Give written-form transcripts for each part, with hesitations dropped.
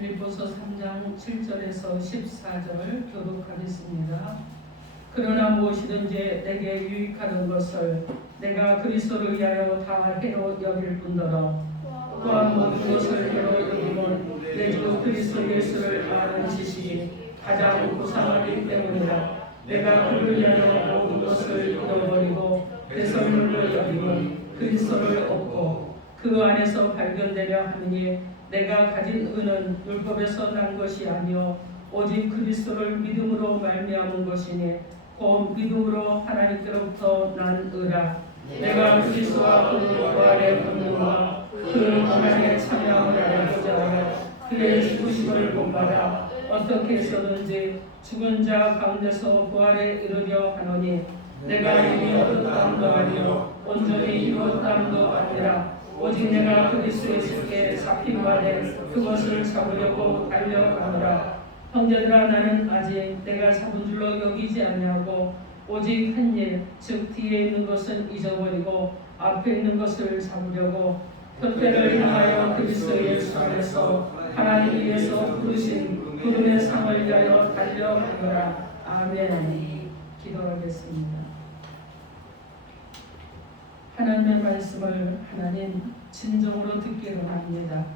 빌립보서 3장 7절에서 14절 교독하겠습니다. 그러나 무엇이든지 내게 유익하던 것을 내가 그리스도를 위하여 다 해로 여길 뿐더러 또한 모든 것을 해로 여기면 내 주 그리스도 예수를 아는 지식이 가장 고상하기 때문이라. 내가 그를 위하여 모든 것을 잃어버리고 배설물로 여기면 그리스도를 얻고 그 안에서 발견되려 하느니 내가 가진 의는 율법에서 난 것이 아니요 오직 그리스도를 믿음으로 말미암은 것이니 곧 믿음으로 하나님께로부터 난 의라. 내가 그리스도와 그 부활의 권능과 그 고난에 참여함을 알고자 하여 그의 죽으심을 본받아 어떻게 해서든지 죽은 자 가운데서 부활에 이르려 하노니 내가 이미 얻었다함도 아니요 온전히 이루었다함도 아니라 오직 내가 그리스도 예수께 잡힌 바에 그것을 잡으려고 달려가노라. 형제들아, 나는 아직 내가 잡은 줄로 여기지 아니하고 오직 한 일, 즉 뒤에 있는 것은 잊어버리고 앞에 있는 것을 잡으려고 표대를 향하여 그리스도 예수 안에서 하나님 위에서 부르신 부름의 상을 위하여 달려가노라. 아멘. 기도하겠습니다. 하나님의 말씀을 하나님 진정으로 듣기를 합니다.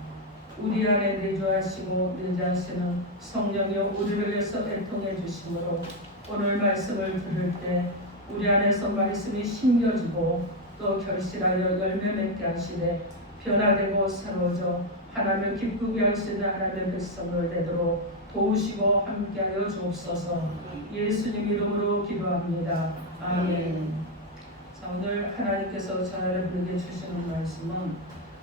우리 안에 내주하시고 내주하시는 성령여 우리를 위해서 애통해 주심으로 오늘 말씀을 들을 때 우리 안에서 말씀이 심겨지고 또 결실하여 열매 맺게 하시되 변화되고 새로워져 하나님을 기쁘게 할 수 있는 하나님의 백성을 되도록 도우시고 함께하여 주옵소서. 예수님 이름으로 기도합니다. 아멘. 자, 오늘 하나님께서 저 여러분에게 주시는 말씀은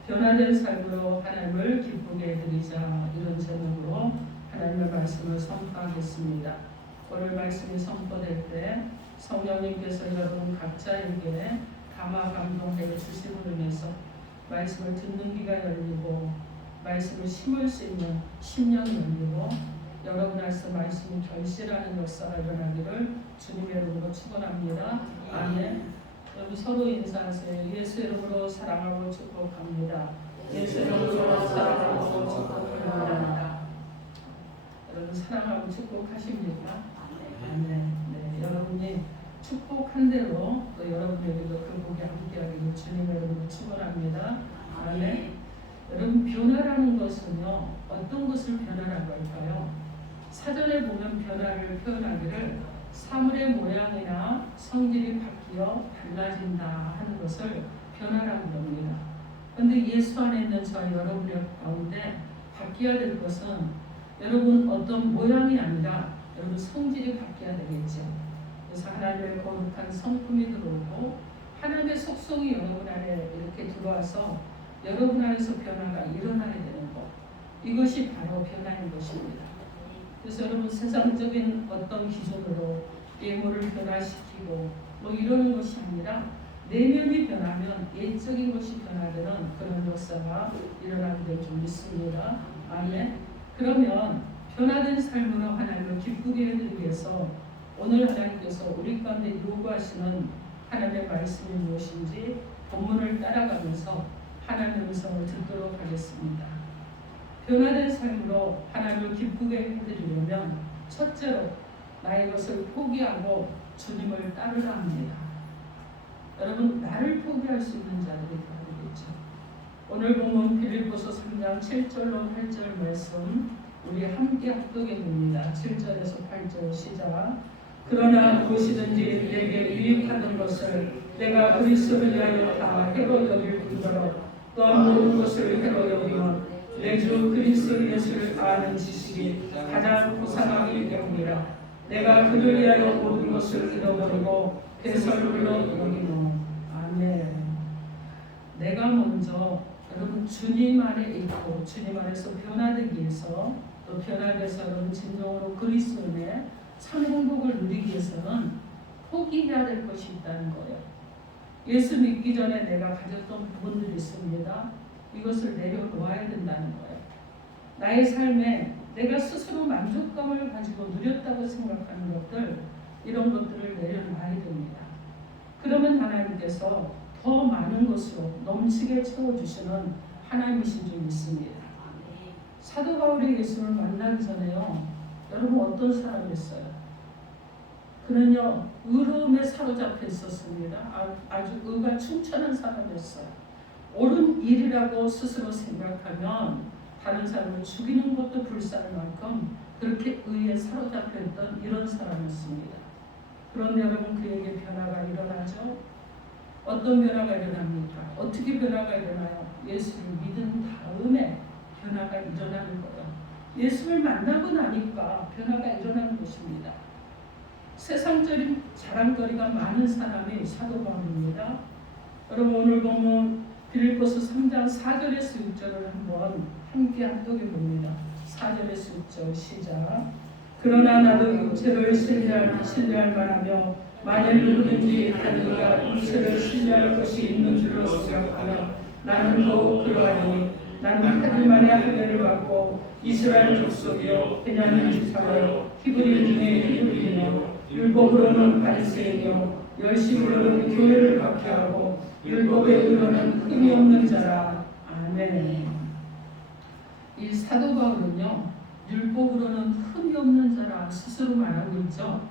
변화된 삶으로 하나님을 기쁘게 해드리자, 이런 제목으로 하나님의 말씀을 선포하겠습니다. 오늘 말씀이 선포될 때 성령님께서 여러분 각자에게 감화 감동해 주심으로 인해서 말씀을 듣는 귀가 열리고 말씀을 심을 수 있는 심령이 열리고 여러분 안에서 말씀이 결실하는 역사가 일어나기를 주님의 이름으로 축원합니다. 아멘. 여러분 서로 인사하세요. 예수 이름으로 사랑하고 축복합니다. 예수 이름으로 사랑하고 축복합니다. 여러분 사랑하고 축복하십니까? 아멘. 네, 여러분이 축복한 대로 또 여러분에게도 그 복이 함께하기를 주님의 이름으로 축원합니다. 아멘. 여러분 변화라는 것은요, 어떤 것을 변화라고 할까요? 사전에 보면 변화를 표현하기를 사물의 모양이나 성질이 바뀌어 달라진다 하는 것을 변화라고 합니다. 그런데 예수 안에 있는 저 여러분의 가운데 바뀌어야 될 것은 여러분 어떤 모양이 아니라 여러분 성질이 바뀌어야 되겠죠. 그래서 하나님의 거룩한 성품이 들어오고 하나님의 속성이 여러분 안에 이렇게 들어와서 여러분 안에서 변화가 일어나야 되는 것, 이것이 바로 변화인 것입니다. 그래서 여러분 세상적인 어떤 기준으로 예물을 변화시키고 뭐 이러는 것이 아니라 내면이 변하면 예적인 것이 변화되는 그런 역사가 일어나게 될 줄 믿습니다. 아멘. 그러면 변화된 삶으로 하나님을 기쁘게 해드리기 위해서 오늘 하나님께서 우리 가운데 요구하시는 하나님의 말씀이 무엇인지 본문을 따라가면서 하나님의 음성을 듣도록 하겠습니다. 변화된 삶으로 하나님을 기쁘게 해드리려면 첫째로 나의 것을 포기하고 주님을 따르라 합니다. 여러분 나를 포기할 수 있는 자들이 되어야겠죠. 오늘 보면 빌립보서 3장 7절로 8절 말씀 우리 함께 합독해 봅니다. 7절에서 8절 시작. 그러나 무엇이든지 내게 유익하던 것을 내가 그리스도를 위하여 다 해로 여길 뿐더러 또한 모든 것을 해로 여기면 내 주 그리스도 예수를 아는 지식이 가장 고상하기 때문이라. 내가 그를 위하여 모든 것을 잃어버리고 배설물로 여기노. 아멘. 내가 먼저 여러분 주님 안에 있고 주님 안에서 변화되기 위해서 또 변화돼서 여러분 진정으로 그리스도의 참 행복을 누리기 위해서는 포기해야 될 것이 있다는 거예요. 예수 믿기 전에 내가 가졌던 부분들이 있습니다. 이것을 내려놓아야 된다는 거예요. 나의 삶에 내가 스스로 만족감을 가지고 누렸다고 생각하는 것들, 이런 것들을 내려놔야 됩니다. 그러면 하나님께서 더 많은 것으로 넘치게 채워주시는 하나님이신 줄 믿습니다. 사도 바울이 예수를 만나기 전에요. 여러분 어떤 사람이었어요? 그는요 의로움에 사로잡혀 있었습니다. 아주 의가 충천한 사람이었어요. 옳은 일이라고 스스로 생각하면 다른 사람을 죽이는 것도 불쌍할 만큼 그렇게 의에 사로잡혀 있던 이런 사람이었습니다. 그런데 여러분 그에게 변화가 일어나죠. 어떤 변화가 일어납니까? 어떻게 변화가 일어나요? 예수를 믿은 다음에 변화가 일어나는 거예요. 예수를 만나고 나니까 변화가 일어나는 것입니다. 세상적인 자랑거리가 많은 사람이 사도 바울입니다. 여러분 오늘 보면 빌립보서 3장 4절에서 6절을 한번 함께 합독해 봅니다. 4절에서 6절 시작. 그러나 나도 육체를 신뢰할 만하며 만일 누구든지 자기가 육체를 신뢰할 것이 있는 줄로 생각하면 나는 더욱 그러하니 나는 8일 만에 할례를 받고 이스라엘 족속이요 베냐민 지파요 히브리 중에 히브리이며 율법으로는 바리새인이요 열심으로는 교회를 박해하고 율법의 의로는 흠이 없는 자라. 아멘. 이 사도 바울은요 율법으로는 흠이 없는 자라 스스로 말하고 있죠.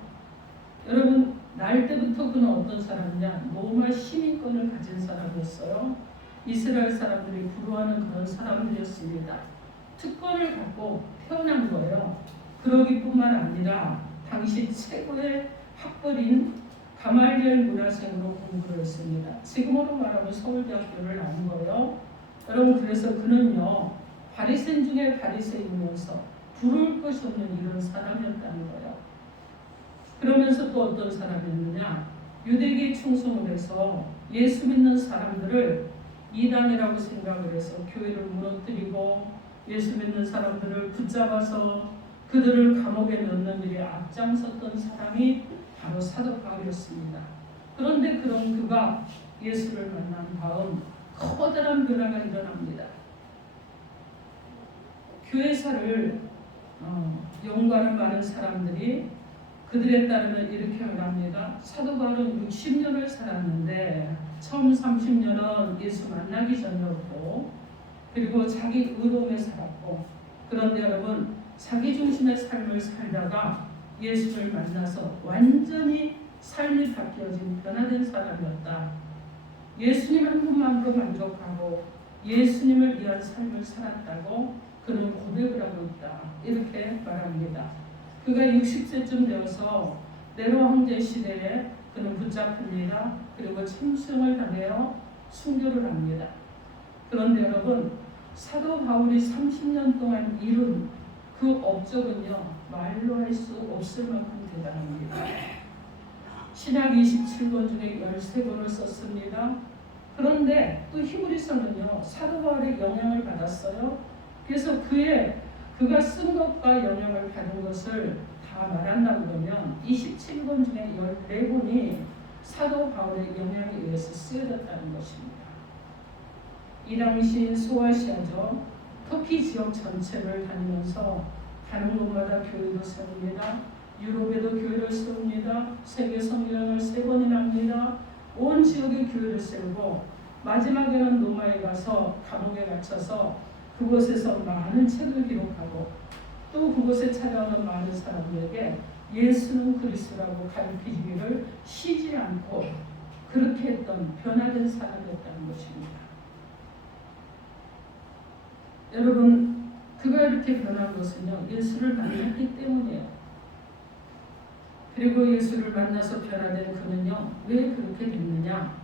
여러분 날 때부터 그는 어떤 사람이냐? 로마 시민권을 가진 사람이었어요. 이스라엘 사람들이 부러워하는 그런 사람들이었습니다. 특권을 갖고 태어난 거예요. 그러기뿐만 아니라 당시 최고의 학벌인 가말리엘 문화생으로 공부를 했습니다. 지금으로 말하면 서울대학교를 나온 거예요. 여러분 그래서 그는요 바리새인 중에 바리새인이면서 부러울 것이 없는 이런 사람이었다는 거예요. 그러면서 또 어떤 사람이었느냐? 유대계에 충성을 해서 예수 믿는 사람들을 이단이라고 생각을 해서 교회를 무너뜨리고 예수 믿는 사람들을 붙잡아서 그들을 감옥에 넣는 일에 앞장섰던 사람이 바로 사도 바울이었습니다. 그런데 그런 그가 예수를 만난 다음 커다란 변화가 일어납니다. 교회사를 연구하는 많은 사람들이 그들에 따르면 이렇게 말합니다. 사도 바울은 60년을 살았는데 처음 30년은 예수 만나기 전이었고 그리고 자기 의로움에 살았고 그런데 여러분 자기 중심의 삶을 살다가 예수를 만나서 완전히 삶이 바뀌어진 변화된 사람이었다. 예수님 한 분만으로 만족하고 예수님을 위한 삶을 살았다고 그는 고백을 하고 있다. 이렇게 말합니다. 그가 60세쯤 되어서 네로 황제 시대에 그는 붙잡힙니다. 그리고 참수형을 당해요. 순교를 합니다. 그런데 여러분 사도 바울이 30년 동안 이룬 그 업적은요 말로 할 수 없을 만큼 대단합니다. 신약 27권 중에 13권을 썼습니다. 그런데 또 히브리서는요 사도 바울의 영향을 받았어요. 그래서 그가 쓴 것과 영향을 받은 것을 다 말한다 그러면 27권 중에 14권이 사도 바울의 영향에 의해서 쓰여졌다는 것입니다. 이 당시 소아시아죠. 터키 지역 전체를 다니면서 가는 곳마다 교회도 세웁니다. 유럽에도 교회를 세웁니다. 세계 성경을 3번이나 합니다. 온 지역에 교회를 세우고 마지막에는 로마에 가서 감옥에 갇혀서 그곳에서 많은 책을 기록하고 또 그곳에 찾아오는 많은 사람들에게 예수는 그리스도라고 가르치기를 쉬지 않고 그렇게 했던 변화된 사람이었다는 것입니다. 여러분 그가 이렇게 변한 것은요 예수를 만났기 때문이에요. 그리고 예수를 만나서 변화된 그는요 왜 그렇게 됐느냐?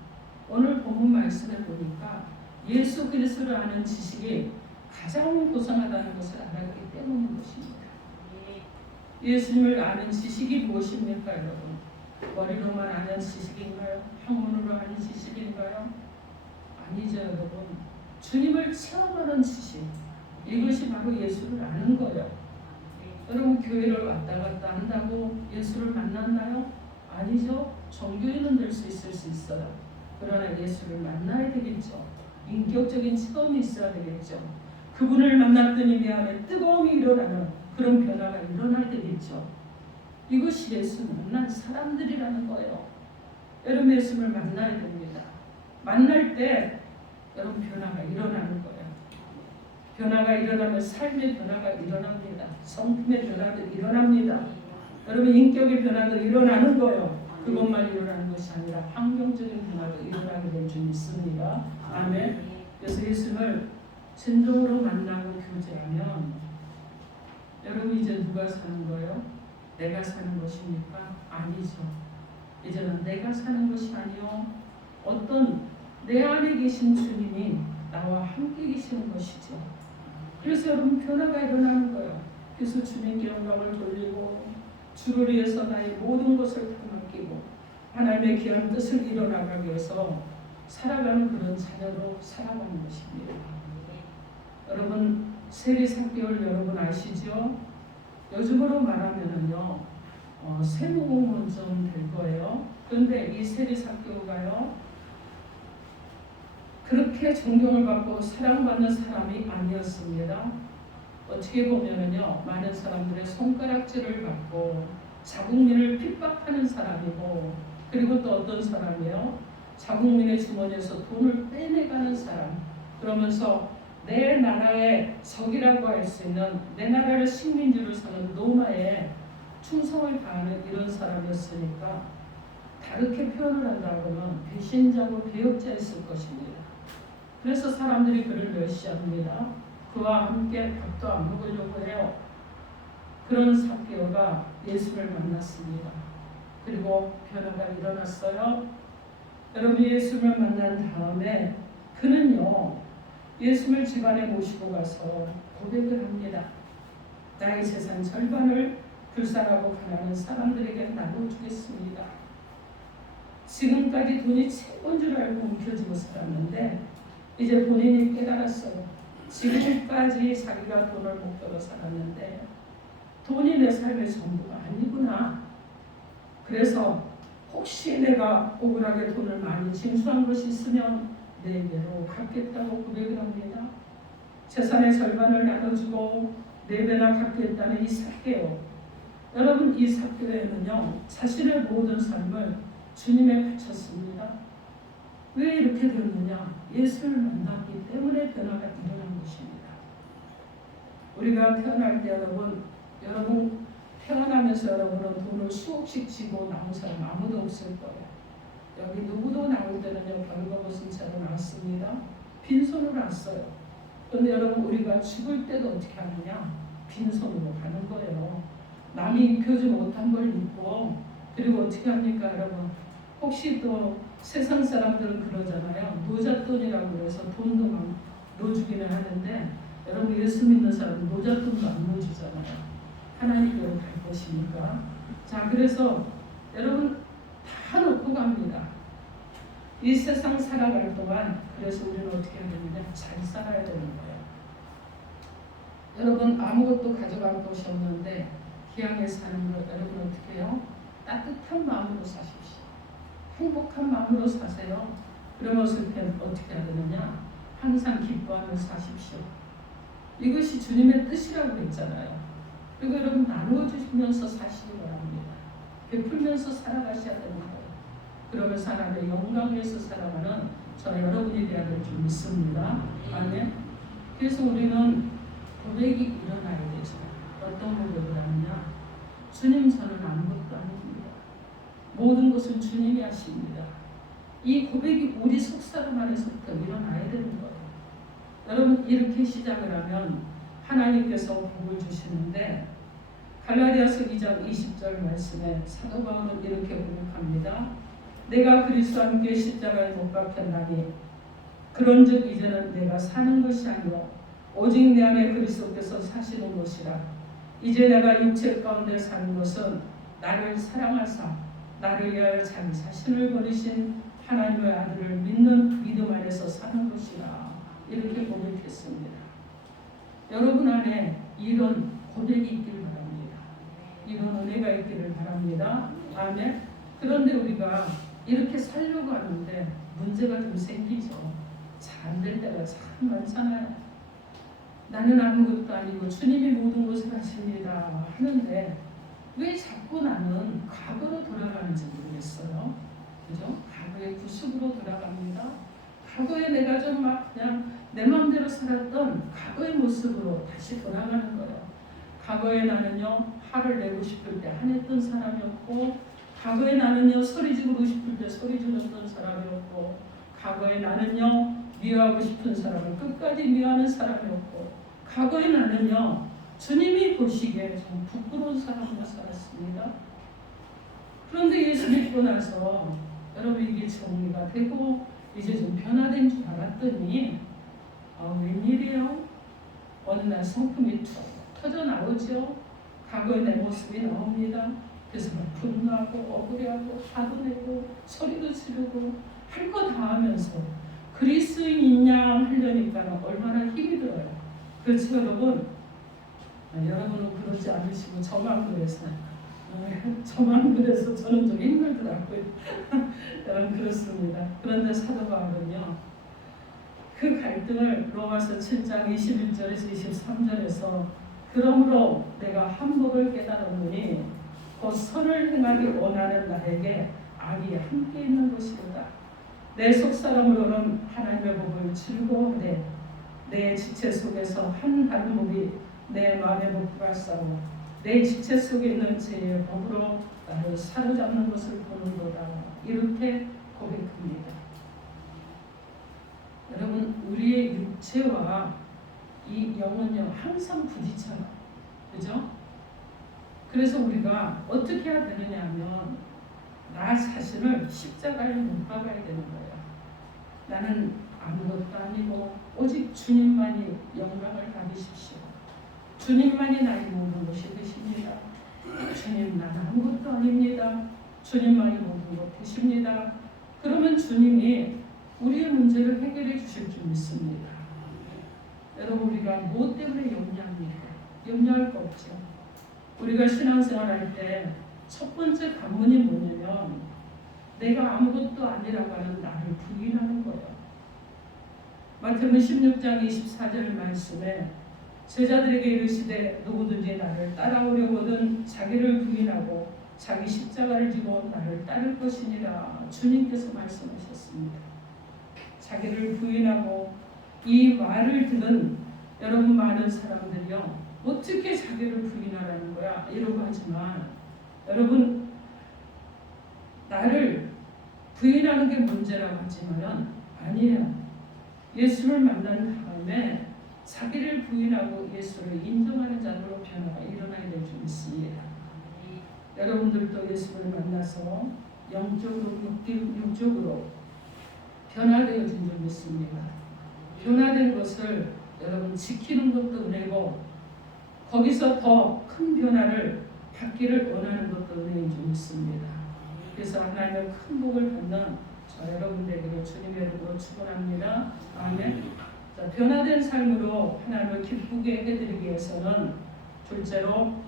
오늘 본문 말씀에 보니까 예수 그리스도를 아는 지식이 가장 고상하다는 것을 알았기 때문인 것입니다. 예수님을 아는 지식이 무엇입니까 여러분? 머리로만 아는 지식인가요? 학문으로 아는 지식인가요? 아니죠 여러분. 주님을 체험하는 지식, 이것이 바로 예수를 아는 거예요. 여러분 교회를 왔다 갔다 한다고 예수를 만났나요? 아니죠. 종교인은 될 수 있어요. 그러나 예수를 만나야 되겠죠. 인격적인 체험이 있어야 되겠죠. 그분을 만났더니 내 안에 뜨거움이 일어나는 그런 변화가 일어나야 되겠죠. 이것이 예수 만난 사람들이라는 거예요. 여러분 예수를 만나야 됩니다. 만날 때 여러분 변화가 일어나는 거예요. 변화가 일어나면 삶의 변화가 일어납니다. 성품의 변화도 일어납니다. 여러분 인격의 변화도 일어나는 거예요. 그것만 일어나는 것이 아니라 환경적인 변화도 일어나게 될 줄 믿습니다. 아멘. 그래서 예수님을 진정으로 만나고 교제하면 여러분 이제 누가 사는 거예요? 내가 사는 것입니까? 아니죠. 이제는 내가 사는 것이 아니요 어떤 내 안에 계신 주님이 나와 함께 계시는 것이죠. 그래서 여러분 변화가 일어나는 거예요. 그래서 주님께 영광을 돌리고 주를 위해서 나의 모든 것을 다 맡기고 하나님의 귀한 뜻을 이뤄나가기 위해서 살아가는 그런 자녀로 살아가는 것입니다. 여러분 세리삭개월 여러분 아시죠? 요즘으로 말하면은요 세무공무원쯤 될 거예요. 그런데 이 세리삭개오가요 그렇게 존경을 받고 사랑받는 사람이 아니었습니다. 어떻게 보면은요 많은 사람들의 손가락질을 받고 자국민을 핍박하는 사람이고 그리고 또 어떤 사람이요 자국민의 주머니에서 돈을 빼내가는 사람 그러면서 내 나라의 적이라고 할 수 있는 내 나라를 식민지로 사는 로마에 충성을 다하는 이런 사람이었으니까 다르게 표현을 한다고는 배신자고 배역자였을 것입니다. 그래서 사람들이 그를 멸시합니다. 그와 함께 밥도 안 먹으려고 해요. 그런 삭개오가 예수를 만났습니다. 그리고 변화가 일어났어요. 여러분 예수를 만난 다음에 그는요 예수를 집안에 모시고 가서 고백을 합니다. 나의 재산 절반을 불쌍하고 가난한 사람들에게 나눠주겠습니다. 지금까지 돈이 최고인 줄 알고 움켜쥐고 살았는데 이제 본인이 깨달았어요. 지금까지 자기가 돈을 목표로 살았는데 돈이 내 삶의 전부가 아니구나. 그래서 혹시 내가 억울하게 돈을 많이 징수한 것이 있으면 4배로 갚겠다고 고백을 합니다. 재산의 절반을 나눠주고 4배나 갚겠다는 이 삭개오. 여러분 이 삭개오에는요 자신의 모든 삶을 주님에 바쳤습니다. 왜 이렇게 되었느냐? 예수를 만났기 때문에 변화가 일어난 것입니다. 우리가 태어날 때 여러분 태어나면서 여러분은 돈을 수억씩 쥐고 나온 사람 아무도 없을 거예요. 여기 누구도 나올 때는요 벌거벗은 채로 나왔습니다. 빈손으로 왔어요. 그런데 여러분 우리가 죽을 때도 어떻게 하느냐? 빈손으로 가는 거예요. 남이 입혀주지 못한 걸 입고 그리고 어떻게 합니까 여러분? 혹시 또 세상 사람들은 그러잖아요. 노잣돈이라고 해서 돈도 막 넣어주기는 하는데 여러분 예수 믿는 사람은 노잣돈도 안 넣어주잖아요. 하나님께로 갈 것이니까. 자 그래서 여러분 다 놓고 갑니다. 이 세상 살아갈 동안 그래서 우리는 어떻게 해야 되느냐? 잘 살아야 되는 거예요. 여러분 아무것도 가져갈 것이 없는데 기왕에 사는 걸 여러분 어떻게 해요? 따뜻한 마음으로 사십시오. 행복한 마음으로 사세요. 그러면서 어떻게 해야 되느냐? 항상 기뻐하며 사십시오. 이것이 주님의 뜻이라고 했잖아요. 그리고 여러분 나누어 주시면서 사시기 바랍니다. 베풀면서 살아가셔야 되는 거예요. 그러면서 하나님의 영광 위에서 살아가는 저 여러분이 되어야 될 줄 믿습니다. 아멘. 그래서 우리는 고백이 일어나야 되죠. 어떤 고백을 하느냐? 주님 저는 아무것도 아닙니다. 모든 것은 주님이 하십니다. 이 고백이 우리 속사람 안에서부터 일어나야 되는 거예요. 여러분 이렇게 시작을 하면 하나님께서 복을 주시는데 갈라디아서 2장 20절 말씀에 사도 바울은 이렇게 고백합니다. 내가 그리스도와 함께 십자가에 못 박혔나니 그런즉 이제는 내가 사는 것이 아니요 오직 내 안에 그리스도께서 사시는 것이라. 이제 내가 육체 가운데 사는 것은 나를 사랑하사 나를 위하여 자기 자신을 버리신 하나님의 아들을 믿는 믿음 안에서 사는 것이라. 이렇게 고백했습니다. 여러분 안에 이런 고백이 있기를 바랍니다. 이런 은혜가 있기를 바랍니다. 아멘. 그런데 우리가 이렇게 살려고 하는데 문제가 좀 생기죠. 잘 안 될 때가 참 많잖아요. 나는 아무것도 아니고 주님이 모든 것을 하십니다 하는데 왜 자꾸 나는 과거로 돌아가는지 모르겠어요. 그죠? 과거의 구습으로 돌아갑니다. 과거에 내가 좀 막 그냥 내 마음대로 살았던 과거의 모습으로 다시 돌아가는 거예요. 과거에 나는요 화를 내고 싶을 때 화냈던 사람이었고, 과거에 나는요 소리 지르고 싶을 때 소리 질렀던 사람이었고, 과거에 나는요 미워하고 싶은 사람을 끝까지 미워하는 사람이었고, 과거에 나는요 주님이 보시기에 좀 부끄러운 사람으로 살았습니다. 그런데 예수 믿고 나서 여러분 이게 정리가 되고 이제 좀 변화된 줄 알았더니 웬일이에요? 어느 날 성품이 툭 터져 나오죠. 과거의 내 모습이 나옵니다. 그래서 막 분노하고 억울해하고 화도 내고 소리도 지르고 할 거 다 하면서 그리스인이냐 하려니까 얼마나 힘이 들어요. 그렇죠 여러분? 여러분은 그러지 않으시고 저만 그래서 저는 좀 힘들더라고요. 여러분 그렇습니다. 그런데 사도 바울은요 그 갈등을 로마서 7장 21절에서 23절에서 그러므로 내가 한복을 깨달았노니 곧 선을 행하기 원하는 나에게 악이 함께 있는 것이로다. 내 속사람으로는 하나님의 복을 즐거워하되 내 지체 속에서 한 다른 목이 내 마음의 목과 싸워 내 지체 속에 있는 죄의 법으로 나를 사로잡는 것을 보는도다. 이렇게 고백합니다. 여러분 우리의 육체와 이 영은요 항상 부딪혀요. 그죠? 그래서 우리가 어떻게 해야 되느냐 하면 나 자신을 십자가에 못 박아야 되는 거예요. 나는 아무것도 아니고 오직 주님만이 영광을 받으십시오. 주님만이 나의 모든 것이 되십니다. 주님 나는 아무것도 아닙니다. 주님만이 모든 것 되십니다. 그러면 주님이 우리의 문제를 해결해 주실 줄 믿습니다. 여러분 우리가 무엇 때문에 염려합니까? 염려할 거 없죠. 우리가 신앙생활 할 때 첫 번째 관문이 뭐냐면 내가 아무것도 아니라고 하는 나를 부인하는 거예요. 마태복음 16장 24절 말씀에 제자들에게 이르시되 누구든지 나를 따라오려거든 자기를 부인하고 자기 십자가를 지고 나를 따를 것이니라 주님께서 말씀하셨습니다. 자기를 부인하고 이 말을 들은 여러분 많은 사람들이요 어떻게 자기를 부인하라는 거야 이러고 하지만 여러분 나를 부인하는 게 문제라고 하지만 아니에요. 예수를 만난 다음에 자기를 부인하고 예수를 인정하는 자로 변화가 일어나야 될 줄 믿습니다. 여러분들도 예수를 만나서 영적으로 육적으로 변화되어진 줄 믿습니다. 변화된 것을 여러분 지키는 것도 은혜고 거기서 더 큰 변화를 받기를 원하는 것도 은혜인 줄 믿습니다. 그래서 하나님의 큰 복을 받는 저 여러분 되기를 주님의 이름으로 축원합니다. 아멘. 자, 변화된 삶으로 하나님을 기쁘게 해드리기 위해서는 둘째로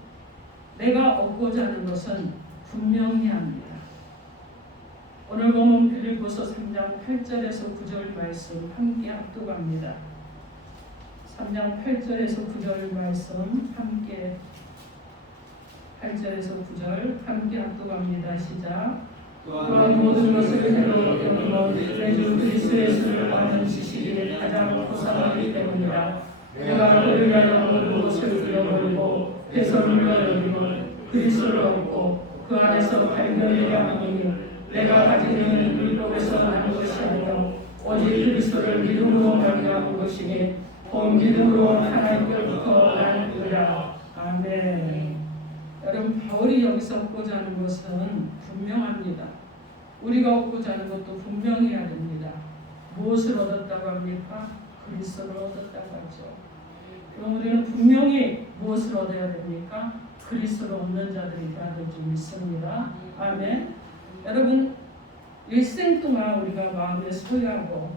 내가 얻고자 하는 것은 분명히 합니다. 오늘 보면 빌립보서 3장 8절에서 9절 말씀 함께 합독합니다. 3장 8절에서 9절 말씀 함께 8절에서 9절 함께 합독합니다. 시작. 또한 모든 것을 새롭게 여기고 내 주 그리스도 예수를 아는 지식이 가장 고상하기 때문이라. 내가 그를 위하여 모든 것을 잃어버리고 배설을 여기고 그리스도를 얻고 그 안에서 발견되려 하노니 내가 가지는 율법에서 나는 것이 아니요 오직 그리스도를 믿음으로 말미암은 것이니 곧 믿음으로 하나님께로부터 나느니라. 아멘. 여러분 바울이 여기서 얻고자 하는 것은 분명합니다. 우리가 얻고자 하는 것도 분명히 해야 됩니다. 무엇을 얻었다고 합니까? 그리스도를 얻었다고 하죠. 그럼 우리는 분명히 무엇을 얻어야 됩니까? 그리스도를 얻는 자들이 되어야 될 줄 믿습니다. 아멘. 여러분 일생 동안 우리가 마음에 소유하고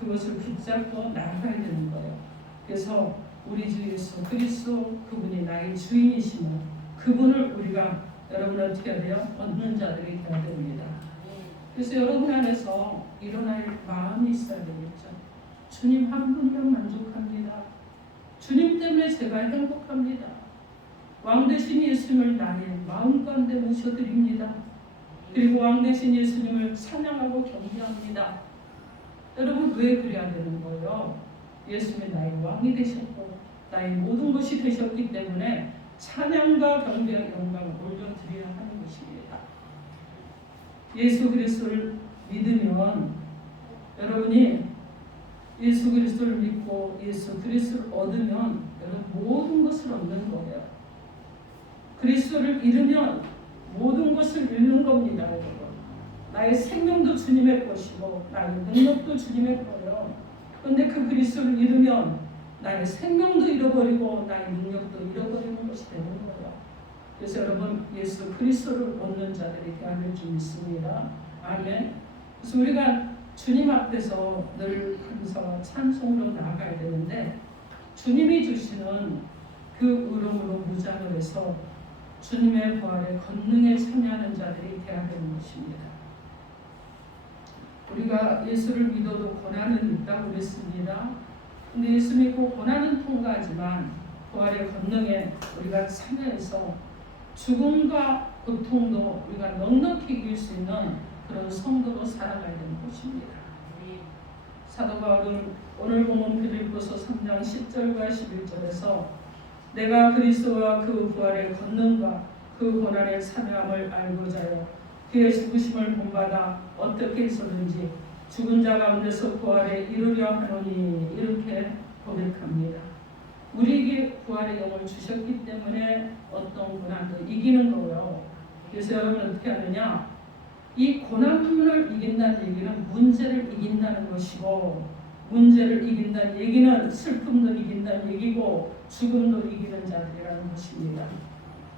그것을 붙잡고 나아가야 되는 거예요. 그래서 우리 주 예수 그리스도 그분이 나의 주인이시며 그분을 우리가 여러분 어떻게 해야 돼요? 얻는 자들이 되어야 됩니다. 그래서 여러분 안에서 일어날 마음이 있어야 되겠죠. 주님 한 분이면 만족합니다. 주님 때문에 제가 행복합니다. 왕 대신 예수님을 나의 마음 가운데 모셔드립니다. 그리고 왕 대신 예수님을 찬양하고 경배합니다. 여러분 왜 그래야 되는 거예요? 예수님이 나의 왕이 되셨고 나의 모든 것이 되셨기 때문에 찬양과 경배와 영광을 올려드려야 하는 것입니다. 예수 그리스도를 믿으면 여러분이 예수 그리스도를 믿고 예수 그리스도를 얻으면 여러분 모든 것을 얻는 거예요. 그리스도를 잃으면 모든 것을 잃는 겁니다. 여러분. 나의 생명도 주님의 것이고 나의 능력도 주님의 거예요. 그런데 그 그리스도를 잃으면 나의 생명도 잃어버리고 나의 능력도 잃어버리는 것이 되는 거예요. 그래서 여러분 예수 그리스도를 얻는 자들이 되어야 줄 믿습니다. 아멘. 그래서 우리가 주님 앞에서 늘 감사와 찬송으로 나아가야 되는데 주님이 주시는 그 의로움으로 무장을 해서 주님의 부활의 권능에 참여하는 자들이 되어야 되는 것입니다. 우리가 예수를 믿어도 고난은 있다고 그랬습니다. 근데 예수 믿고 고난은 통과하지만 부활의 권능에 우리가 참여해서 죽음과 고통도 우리가 넉넉히 이길 수 있는 그런 성도로 살아가야 되는 것입니다. 사도 바울은 오늘 본문 빌립보서 3장 10절과 11절에서 내가 그리스도와 그 부활의 권능과 그 고난의 참여함을 알고자 하여 그의 죽으심을 본받아 어떻게 해서든지 죽은 자 가운데서 부활에 이르려 하노니 이렇게 고백합니다. 우리에게 부활의 영을 주셨기 때문에 어떤 고난도 이기는 거예요. 그래서 여러분 어떻게 하느냐? 이 고난을 이긴다는 얘기는 문제를 이긴다는 것이고 문제를 이긴다는 얘기는 슬픔도 이긴다는 얘기고 죽음도 이기는 자들이라는 것입니다.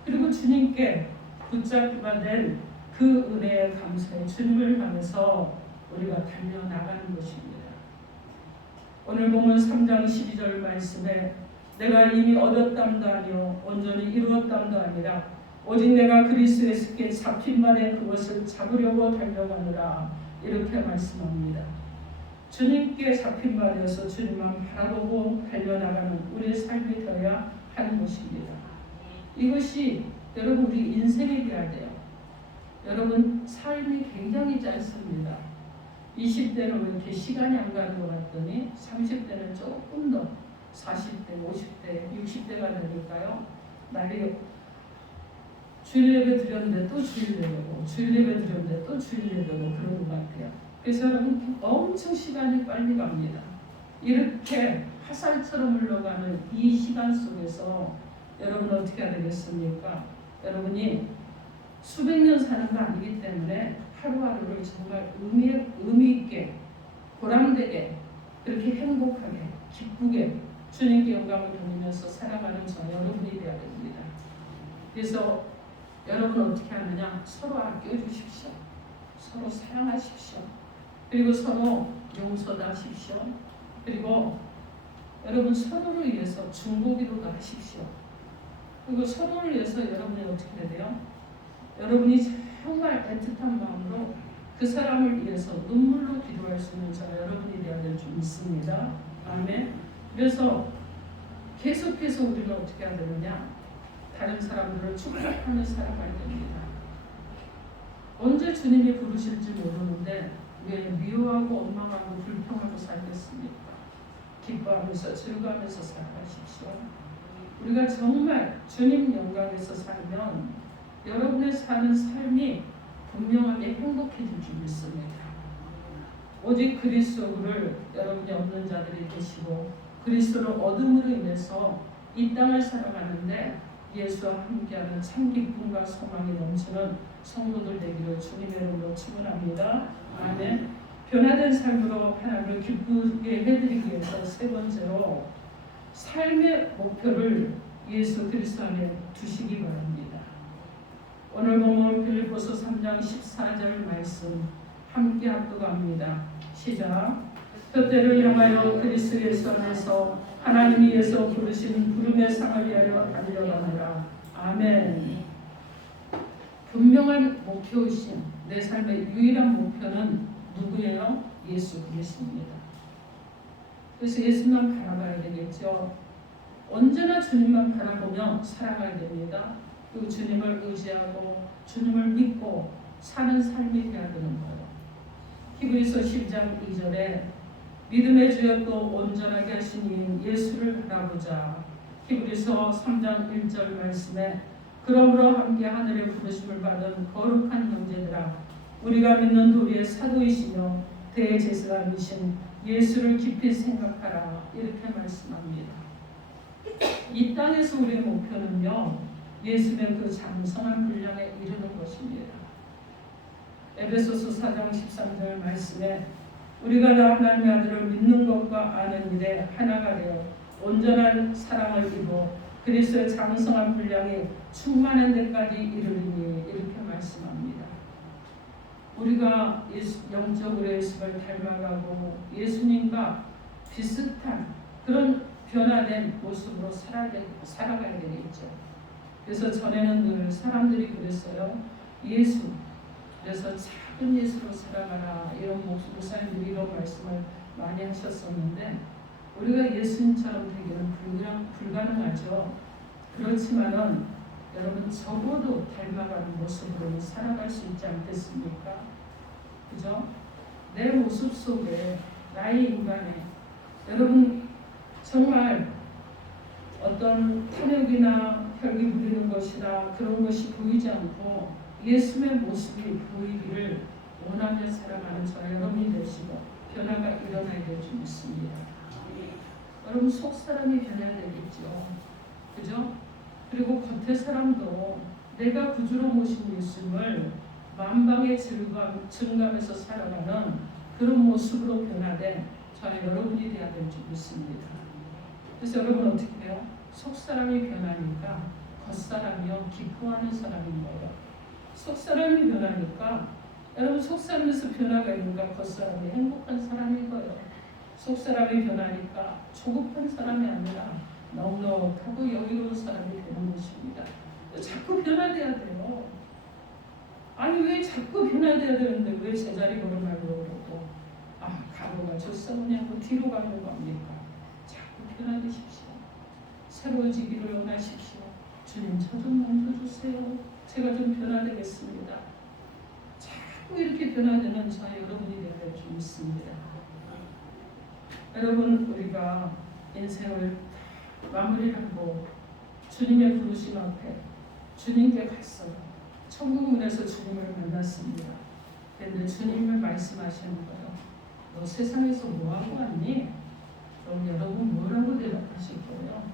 그리고 주님께 붙잡기만 된 그 은혜에 감사해 주님을 향해서 우리가 달려나가는 것입니다. 오늘 보면 3장 12절 말씀에 내가 이미 얻었담도 아니요 온전히 이루었담도 아니라 오직 내가 그리스도 예수께 잡힌 만에 그것을 잡으려고 달려가느라 이렇게 말씀합니다. 주님께 잡힌 말이어서 주님만 바라보고 달려나가는 우리의 삶이 되어야 하는 것입니다. 이것이 여러분 우리 인생에 되어야 돼요. 여러분 삶이 굉장히 짧습니다. 20대는 왜 이렇게 시간이 안 가는 것 같더니 30대는 조금 더 40대, 50대, 60대가 되니까요. 날이 주일 예배 드렸는데 또 주일 예배고 주일 예배 드렸는데 또 주일 예배고 그런 것 같아요. 그래서 여러분 엄청 시간이 빨리 갑니다. 이렇게 화살처럼 흘러가는 이 시간 속에서 여러분 어떻게 해야 되겠습니까? 여러분이 수백 년 사는 거 아니기 때문에 하루하루를 정말 의미 있게 보람되게 그렇게 행복하게 기쁘게 주님께 영광을 돌리면서 살아가는 저 여러분이 되어야 됩니다. 그래서 여러분 어떻게 하느냐? 서로 아껴주십시오. 서로 사랑하십시오. 그리고 서로 용서도 하십시오. 그리고 여러분 서로를 위해서 중보기도도 하십시오. 그리고 서로를 위해서 여러분이 어떻게 해야 돼요? 여러분이 정말 애틋한 마음으로 그 사람을 위해서 눈물로 기도할 수 있는 저 여러분이 되어야 될 줄 믿습니다. 아멘. 그래서 계속해서 우리는 어떻게 해야 되느냐? 다른 사람들을 축복하며 살아가야 됩니다. 언제 주님이 부르실지 모르는데 왜 미워하고 원망하고 불평하고 살겠습니까? 기뻐하면서 즐거워하면서 살아가십시오. 우리가 정말 주님 영광에서 살면 여러분의 사는 삶이 분명하게 행복해질 줄 믿습니다. 오직 그리스도를 여러분이 얻는 자들이 되시고 그리스도를 얻음으로 인해서 이 땅을 살아가는데 예수와 함께하는 참 기쁨과 소망이 넘치는 성도들 되기를 주님의 이름으로 축원합니다. 아멘. 변화된 삶으로 하나님을 기쁘게 해드리기 위해서 세 번째로 삶의 목표를 예수 그리스도 안에 두시기 바랍니다. 오늘 보면 빌립보서 3장 14절 말씀 함께 합독합니다. 시작. 푯대를 향하여 그리스도 예수 안에서 하나님이 위해서 부르신 부름의 상을 위하여 달려가느라. 아멘. 분명한 목표이신 내 삶의 유일한 목표는 누구예요? 예수 그리스도입니다. 그래서 예수만 바라봐야 되겠죠. 언제나 주님만 바라보며 살아가야 됩니다. 그 주님을 의지하고 주님을 믿고 사는 삶이 되어야 되는 거예요. 히브리서 10장 2절에 믿음의 주여 또 온전하게 하신 이인 예수를 바라보자. 히브리서 3장 1절 말씀에 그러므로 함께 하늘의 부르심을 받은 거룩한 형제들아 우리가 믿는 도리의 사도이시며 대제사장이신 예수를 깊이 생각하라. 이렇게 말씀합니다. 이 땅에서 우리의 목표는요, 예수의 그 장성한 분량에 이르는 것입니다. 에베소서 4장 13절 말씀에 우리가 다 하나님의 아들을 믿는 것과 아는 일에 하나가 되어 온전한 사랑을 입어 그리스도의 장성한 분량이 충만한 데까지 이르리니 이렇게 말씀합니다. 우리가 영적으로 예수를 닮아가고 예수님과 비슷한 그런 변화된 모습으로 살아가야 되겠죠. 그래서 전에는 늘 사람들이 그랬어요. 예수, 그래서 작은 예수로 살아가라 이런 목사님들이 이런 말씀을 많이 하셨었는데 우리가 예수님처럼 되기는 불가능하죠. 그렇지만은 여러분 적어도 닮아가는 모습으로 살아갈 수 있지 않겠습니까? 그죠? 내 모습 속에 나의 인간에 여러분 정말 어떤 탐욕이나 혈기 부리는 것이나 그런 것이 보이지 않고 예수의 모습이 보이기를 원하며 살아가는 저 여러분이 되시고 변화가 일어나야 될 줄 믿습니다. 여러분 속 사람이 변해야 되겠죠. 그죠? 그리고 겉의 사람도 내가 구주로 모신 예수님을 만방의 증감에서 살아가는 그런 모습으로 변화된 저희 여러분이 되어야 될 줄 믿습니다. 그래서 여러분 어떻게 해요? 속 사람이 변하니까 겉 사람이요 기뻐하는 사람인 거예요. 속 사람이 변하니까 여러분 속 사람에서 변화가 있으니까 겉 사람이 행복한 사람인 거예요. 속 사람이 변하니까 조급한 사람이 아니라 넉넉하고 여유로운 사람이 되는 것입니다. 자꾸 변화돼야 돼요. 아니 왜 자꾸 변화돼야 되는데 왜 제자리 걸어가려고 그러고 가로가 저 싸우냐고 뒤로 가려고 합니까? 자꾸 변화되십시오. 새로워지기를 원하십시오. 주님 저 좀 만져주세요. 제가 좀 변화되겠습니다. 자꾸 이렇게 변화되는 저 여러분이 되어야 될 줄 믿습니다. 여러분 우리가 인생을 마무리하고 주님의 부르심 앞에 주님께 갔어요. 천국문에서 주님을 만났습니다. 그런데 주님을 말씀하시는 거예요. 너 세상에서 뭐하고 왔니? 그럼 여러분 뭐라고 대답하실 거예요?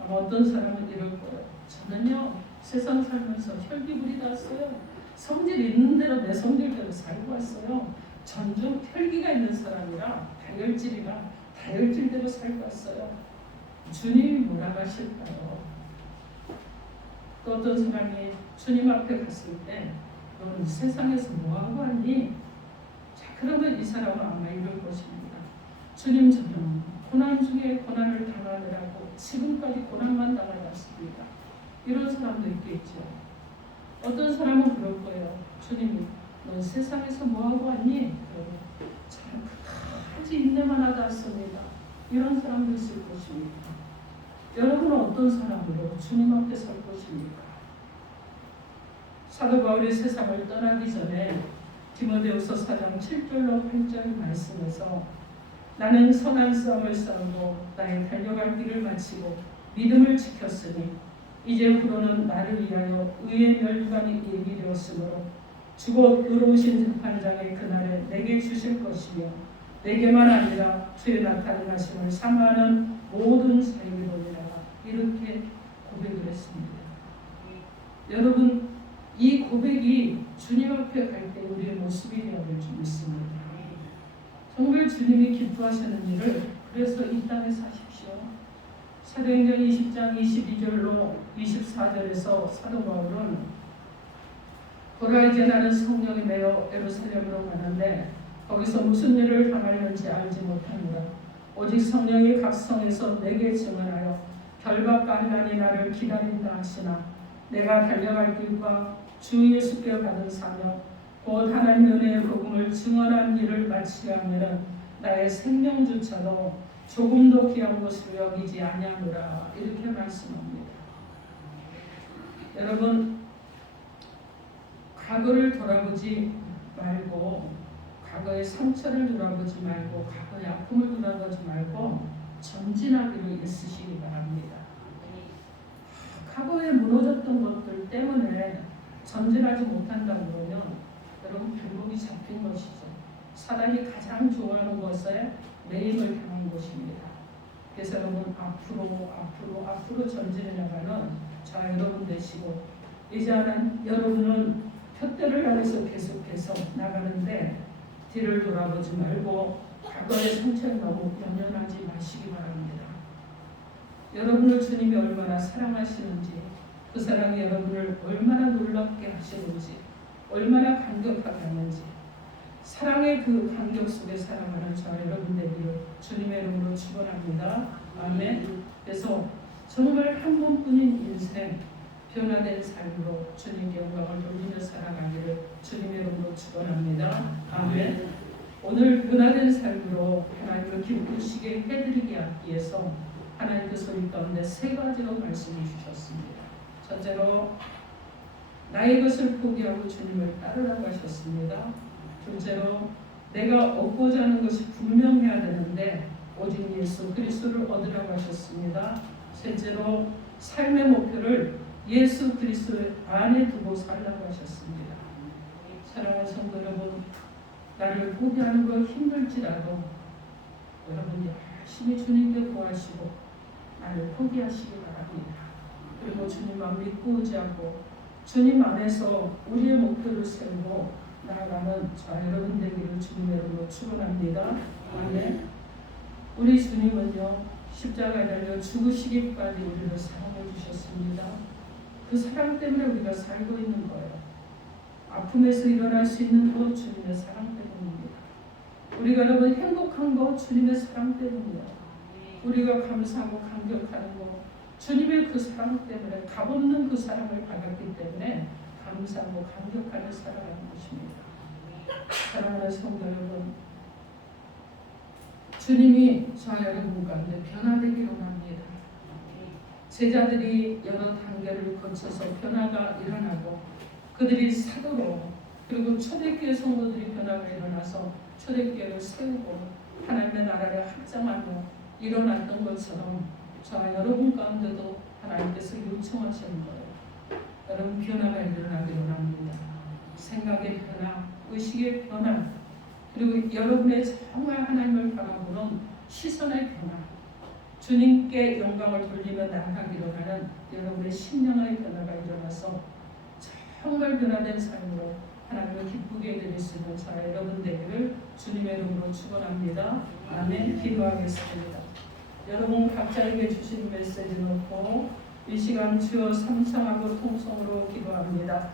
아마 어떤 사람은 이럴 거예요. 저는요 세상 살면서 혈기 부리다 왔어요. 성질 있는 대로 내 성질대로 살고 왔어요. 전좀 혈기가 있는 사람이라 다혈질대로 살고 왔어요. 주님이 뭐라고 하실까요? 또 어떤 사람이 주님 앞에 갔을 때 너는 세상에서 뭐하고 왔니? 자, 그러면 이 사람은 아마 이럴 것입니다. 주님 저는 고난 중에 고난을 당하느라고 지금까지 고난만 당하였습니다. 이런 사람도 있겠죠. 어떤 사람은 그럴 거예요. 주님이 넌 세상에서 뭐하고 왔니? 참 끝까지 인내만 하다 왔습니다. 이런 사람도 있을 것입니다. 여러분은 어떤 사람으로 주님 앞에 설 것입니까? 사도 바울이 세상을 떠나기 전에 디모데후서 4장 7절로 8절 말씀에서 나는 선한 싸움을 싸우고 나의 달려갈 길을 마치고 믿음을 지켰으니 이제 후로는 나를 위하여 의의 멸관이 예비되었으므로 주곧 의로우신 재판장의 그날에 내게 주실 것이며 내게만 아니라 주의 나타나심을 사모하는 모든 사람이로니라. 이렇게 고백을 했습니다. 여러분 이 고백이 주님 앞에 갈 때 우리의 모습이 되어야 될 줄 믿습니다. 정말 주님이 기뻐하시는 일을 그래서 이 땅에 사십시오. 사도행전 20장 22절로 24절에서 사도 바울은 보라 이제 나는 성령이 매어 예루살렘으로 가는데 거기서 무슨 일을 당하려는지 알지 못하노라. 오직 성령이 각 성에서 내게 증언하여 결박과 환난이 나를 기다린다 하시나 내가 달려갈 길과 주 예수께 받은 사명 곧 하나님의 은혜의 복음을 증언한 일을 마치려 하면은 나의 생명조차도 조금도 귀한 것으로 여기지 아니하노라. 이렇게 말씀합니다. 여러분 과거를 돌아보지 말고 과거의 상처를 돌아보지 말고 과거의 아픔을 돌아보지 말고 전진하기로 애쓰시기 바랍니다. 과거에 무너졌던 것들 때문에 전진하지 못한다고 그러면 여러분 발목이 잡힌 것이죠. 사단이 가장 좋아하는 것에 매임을 당한 것입니다. 그래서 여러분 앞으로 전진해 나가는 자 여러분 되시고 이제는 여러분은 푯대를 향해서 계속해서 나가는데 뒤를 돌아보지 말고 과거의 상처에 너무 연연하지 마시기 바랍니다. 여러분을 주님이 얼마나 사랑하시는지 그 사랑이 여러분을 얼마나 놀랍게 하시는지 얼마나 감격하게 하는지 사랑의 그 감격 속에 살아가는 저 여러분 되기를 주님의 이름으로 축원합니다. 아멘. 그래서 정말 한 번뿐인 인생 변화된 삶으로 주님께 영광을 돌리며 살아가기를 주님의 이름으로 축원합니다. 아멘. 오늘 변화된 삶으로 하나님을 기쁘시게 해드리기 위해서 하나님의 소리 가운데 세 가지로 말씀을 주셨습니다. 첫째로 나의 것을 포기하고 주님을 따르라고 하셨습니다. 둘째로 내가 얻고자 하는 것이 분명해야 되는데 오직 예수 그리스도를 얻으라고 하셨습니다. 셋째로 삶의 목표를 예수 그리스도 안에 두고 살라고 하셨습니다. 사랑하는 성도 여러분, 나를 포기하는 거 힘들지라도 여러분이 열심히 주님께 구하시고 나를 포기하시기 바랍니다. 그리고 주님만 믿고 의지하고 주님 안에서 우리의 목표를 세우고 나아가는 저 여러분 되기를 주님의 이름으로 축원합니다. 아멘. 우리 주님은요 십자가에 달려 죽으시기까지 우리를 사랑해 주셨습니다. 그 사랑 때문에 우리가 살고 있는 거예요. 아픔에서 일어날 수 있는 것 주님의 사랑 때문입니다. 우리가 여러분 행복한 것 주님의 사랑 때문이에요. 우리가 감사하고 감격하는 것 주님의 그 사랑 때문에 값없는 그 사랑을 받았기 때문에 감사하고 감격하며 살아가는 것입니다. 사랑하는 성도 여러분, 주님이 저 여러분 가운데 변화되기를 원합니다. 제자들이 여러 단계를 거쳐서 변화가 일어나고 그들이 사도로 그리고 초대교회 성도들이 변화가 일어나서 초대교회를 세우고 하나님의 나라를 확장하며 일어났던 것처럼 저와 여러분 가운데도 하나님께서 요청하시는 거예요. 여러분 변화가 일어나기를 원합니다. 생각의 변화, 의식의 변화, 그리고 여러분의 정말 하나님을 바라보는 시선의 변화, 주님께 영광을 돌리며 나아가기로 하는 여러분의 심령의 변화가 일어나서 정말 변화된 삶으로 하나님을 기쁘게 해드릴 수 있는 저 여러분 되기를 주님의 이름으로 축원합니다. 아멘. 기도하겠습니다. 여러분 각자에게 주신 메시지 놓고 이 시간 주여 삼창하고 통성으로 기도합니다.